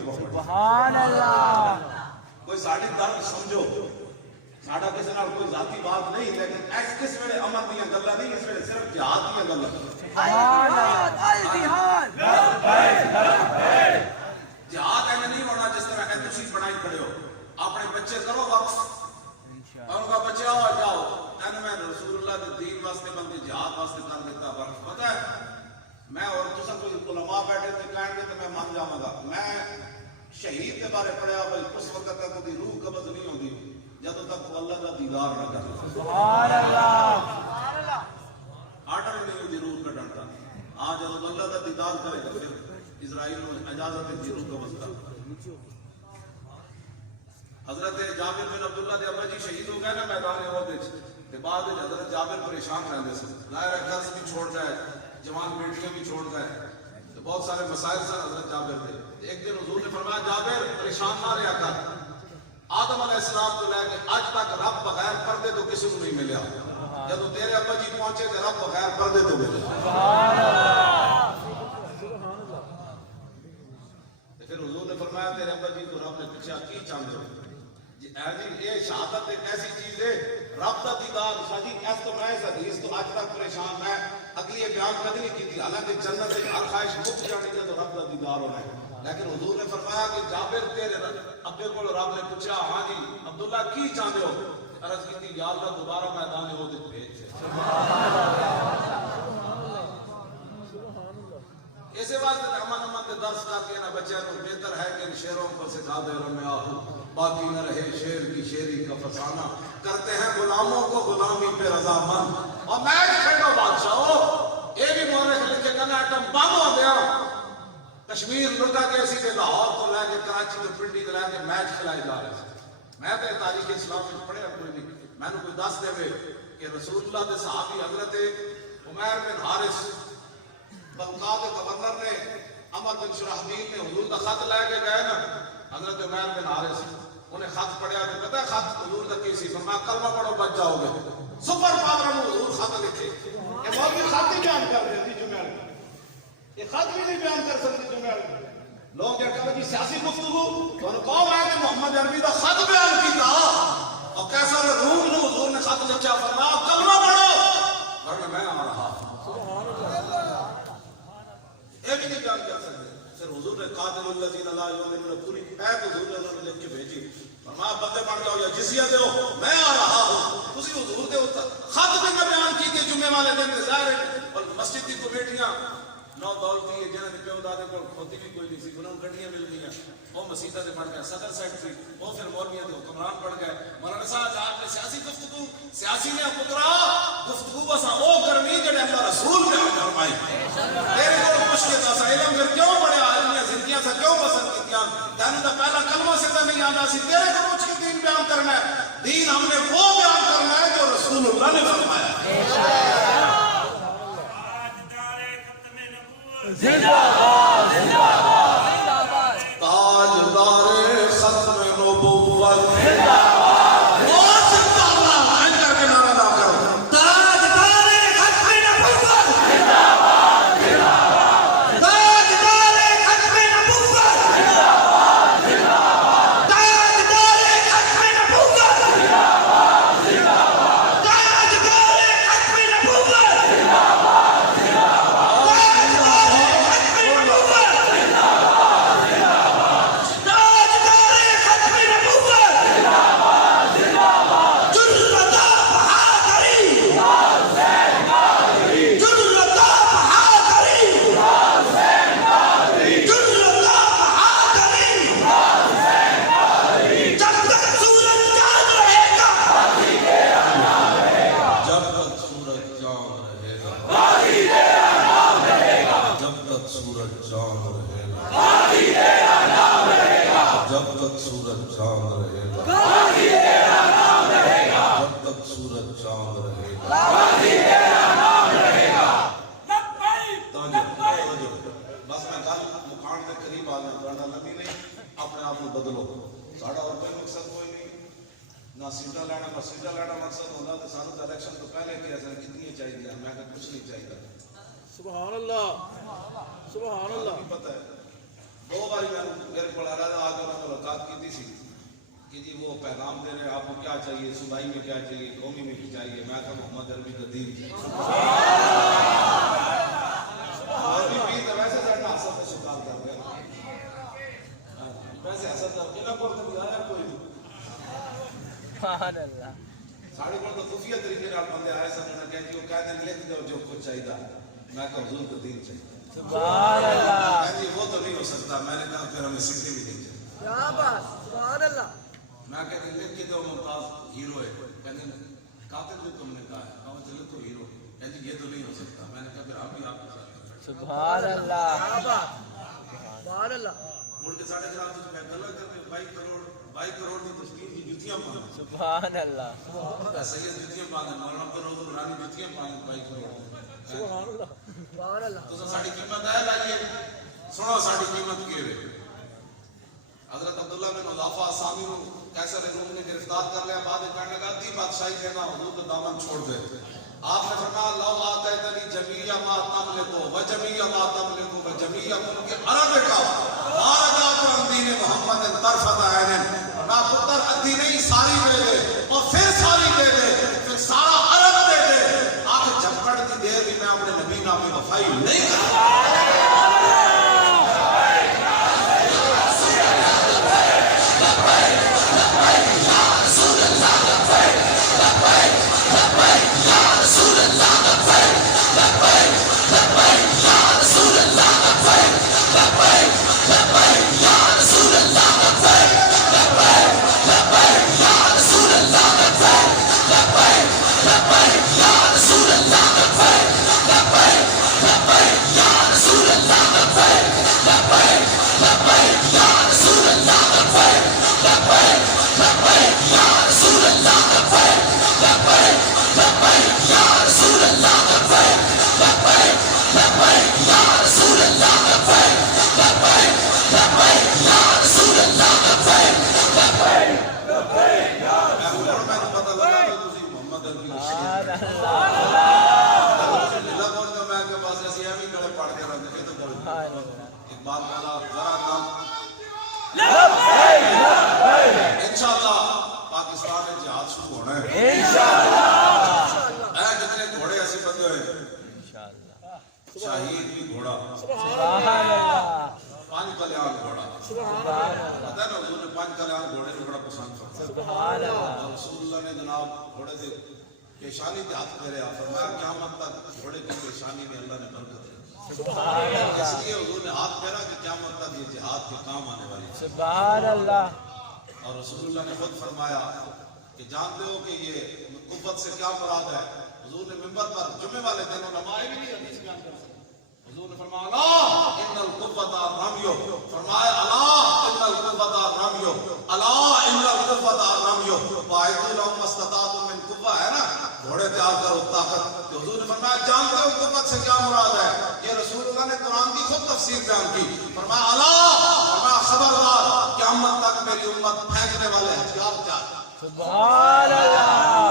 سبحان اللہ. کوئی ساڑی درد سمجھو ساڑا کسی نال کوئی ذاتی بات نہیں لیکن ایس کس ویلے امن دیا گلا نہیں اس ویلے صرف جہاد دیا گلا. جہاد ایسا نہیں ہونا جس طرح ہے تشریف بنائی کھڑے ہو اپنے بچے کرو وقت اور ان کا بچے آؤ جاؤ تین میں رسول اللہ کے دین واسطے بندے جہاد واسطے کر دیتا وقت پتہ ہے میں اور تسا کوئی علماء بیٹھے تھے کہیں گے تو میں مان جاؤں گا میں شہید کے بارے پڑھیا بھائی اس وقت تک وہ روح قبض نہیں ہوتی جب تک اللہ کا دیدار نہ کر. سبحان اللہ. آرڈر نہیں ہوتی روح کٹن کا. آج جب اللہ کا دیدار کرے گا پھر اسرائیل میں اجازت ہے روح قبض کا. حضرت جابر بن عبداللہ دے ابا جی شہید ہو گئے نا میدان احد کے بعد حضرت جابر پریشان رہتے تھے. ظاہر ہے قرض بھی چھوڑ گئے جوان بیٹیاں بھی چھوڑ گئے تو بہت سارے مسائل سن حضرت جابر تھے. ایک دن حضور نے فرمایا جابر پریشان نہ رہا کر. آدم علیہ السلام تو لے کے آج تک رب بغیر پردے تو کسی کو نہیں ملیا. جب تیرے ابا جی پہنچے تو رب بغیر پردے تو ملے. پھر حضور نے فرمایا تیرے ابا جی تو رب نے پوچھا کی چاہتے ہو یہ شہادت ایک ایسی چیز ہے رب کا دیدار شاجی اس تو میں اس حدیث تو آج تک پریشان میں اگلی بیان کبھی نہیں کی تھی حالانکہ جنت سے ہر خواہش مک جانی ہے تو رب کا دیدار ہونا ہے. لیکن حضور نے فرمایا کہ جابر تیرے ابے کو رب نے پوچھا ہاں جی عبداللہ کی چاہتے ہو عرض کی تھی یا اللہ دوبارہ میدان احد بھیج. اسی واسطے امن امن کے درس کر کے نا بچے کو بہتر ہے کہ ان شیروں کو سکھا دے رمے آہو باقی نہ رہے شیر کی شیری کا فسانہ کرتے ہیں غلاموں کو غلامی پہ رضامند. اور میچ کھیلو بادشاہو یہ بھی مورخ لکھے گا نا ایٹم بم ہو گیا کشمیر لٹا کے اسی کے لاہور کو لے کے کراچی کو پنڈی کو لے کے میچ کھلائے جا رہے ہیں. میں تو تاریخ اسلام میں پڑھے کوئی نہیں میں نے کوئی دس دے کہ رسول اللہ کے صحابی حضرت عمیر بن حارث بغداد کے گورنر نے عمر بن شرحبیل نے حضور کا خط لے کے گئے نا حضرت عمیر بن حارث انہیں خط پڑھیا تو پتہ ہے خط حضور تک کی سی فرمایا کلمہ پڑھو بچ جاؤ گے. سپر پاور میں حضور خط لکھے یہ مولوی خط ہی بیان کر رہے تھے جمعہ یہ خط بھی نہیں بیان کر سکتے جمعہ لوگ کیا کہتے ہیں سیاسی گفتگو تو انہوں قوم ہے کہ محمد عربی کا خط بیان کیتا اور کیسا روم نے حضور نے خط لکھا فرمایا کلمہ پڑھو ورنہ میں آ رہا یہ بھی نہیں بیان کر سکتے. پھر حضور نے قاتل الذین لا یؤمنون پوری ایت حضور نے لکھ کے بھیجی فرمایا بندے بن جاؤ یا جزیہ دو میں آ رہا ہوں. تسی حضور دے خط بھی نہ بیان کیتے جمعے والے دن تے ظاہر ہے اور مسجد دی کمیٹیاں نو دولتی ہے جنہاں دے پیو دادے کول کھوتی بھی کوئی نہیں سی انہاں نوں گڈیاں مل گئیاں وہ مسجداں تے بن گئے صدر سیکرٹری وہ پھر مولویاں دے حکمران بن گئے. مولانا صاحب آپ نے سیاسی گفتگو سیاسی نے پترا گفتگو بس او کرنی جڑے اللہ رسول نے فرمائی تیرے کو پوچھ کے دس علم پھر کیوں بڑے عالمیاں زندگیاں سے کیوں پسند کیتیاں تینوں دا پہلا کلمہ سے تو نہیں آنا سی تیرے کو پوچھ کے دین بیان کرنا ہے. دین ہم نے وہ بیان کرنا ہے جو رسول اللہ نے فرمایا. زندہ باد تاجدار ختم نبوت زندہ سیٹا لینا مقصد ہوتا تو سانو تو الیکشن تو پہلے کہ ایسا کتنی چاہیے میں کچھ نہیں چاہیے. سبحان اللہ سبحان اللہ پتہ ہے دو بار میرے کو آ رہا آج انہوں نے ملاقات کی تھی کہ جی وہ پیغام دے رہے ہیں آپ کو کیا چاہیے صوبائی میں کیا چاہیے قومی میں کیا چاہیے میں کہا محمد عربی کا دین چاہیے ویسے زیادہ حسد میں شکار کر رہے ہیں ویسے حسد کر کے نہ کوئی کبھی آیا کوئی نہیں سبحان اللہ ساڑھے پر تو خفیہ طریقے نال بندے آئے سن انہوں نے کہا جی وہ کہتے ہیں لکھ دو جو کچھ چاہیے میں کہا حضور کا دین چاہیے سبحان اللہ جی وہ تو نہیں ہو سکتا میں نے کہا پھر ہمیں سیدھی بھی نہیں چاہیے کیا بات سبحان اللہ میں کہتے ہیں لکھ کے دو ممتاز ہیرو ہے کہتے ہیں قاتل بھی تم نے کہا ہے کہا چلو تو ہیرو کہتے ہیں یہ تو نہیں ہو سکتا میں نے کہا پھر آپ بھی آپ کے ساتھ سبحان اللہ کیا بات سبحان اللہ ملک کے ساڑھے خلاف تو میں غلط کر کے 22 کروڑ کی تشکیل کی جتیاں پانے سبحان اللہ سید جتیاں پانے مولانا عبد الرحمن رانی جتیاں پانے 22 کروڑ سبحان اللہ سبحان اللہ تو ساڑھی قیمت ہے لائیے سنو ساڑھی قیمت کی ہوئے حضرت عبداللہ بن حذافہ آسامی کو کیسر روم نے گرفتار کر لیا بعد کہنے لگا دی بادشاہی کہنا حضور کا دامن چھوڑ دے آپ نے فرمایا لو آتیتنی جمیع ما تملکو و جمیع ما تملکو و جمیع ملک عربکا ما رجعت عن دین محمد طرفت عین میں پتر ادھی نہیں ساری دے دے اور پھر ساری دے دے پھر سارا عرب دے دے آخر جھپڑ کی دیر بھی میں اپنے نبی نامی وفائی نہیں کرتا انشاءاللہ پاکستان میں جہاد شروع ہونا ہے انشاءاللہ جتنے گھوڑے ایسے بندے ہوئے شاہید بھی گھوڑا سبحان اللہ 5 کلیان گھوڑا سبحان اللہ پتہ ہے نا حضور نے 5 کلیان گھوڑے کو بڑا پسند فرمایا سبحان اللہ اور رسول اللہ نے جناب گھوڑے سے پیشانی پہ ہاتھ پھیرا فرمایا قیامت تک گھوڑے کی پیشانی میں اللہ نے برکت دی سبحان اللہ اس لیے حضور نے ہاتھ پھیرا کہ قیامت تک یہ جہاد کے کام آنے والی ہے سبحان اللہ اور رسول اللہ نے خود فرمایا کہ جانتے ہو کہ یہ قوت سے کیا مراد ہے حضور نے منبر پر جمعے والے دن علماء بھی نہیں حدیث بیان کر سکتے حضور نے فرمایا الا ان القوت الرمیو فرمایا الا ان القوت الرمیو الا ان القوت الرمیو واعدوا لهم ما استطعتم من قوة ہے نا گھوڑے تیار کرو طاقت تو حضور نے فرمایا جانتے ہو قوت سے کیا مراد ہے یہ رسول اللہ نے قرآن کی خود تفسیر بیان کی فرمایا الا فرمایا خبردار قیامت تک میری امت پھینکنے والے ہتھیار تیار سبحان اللہ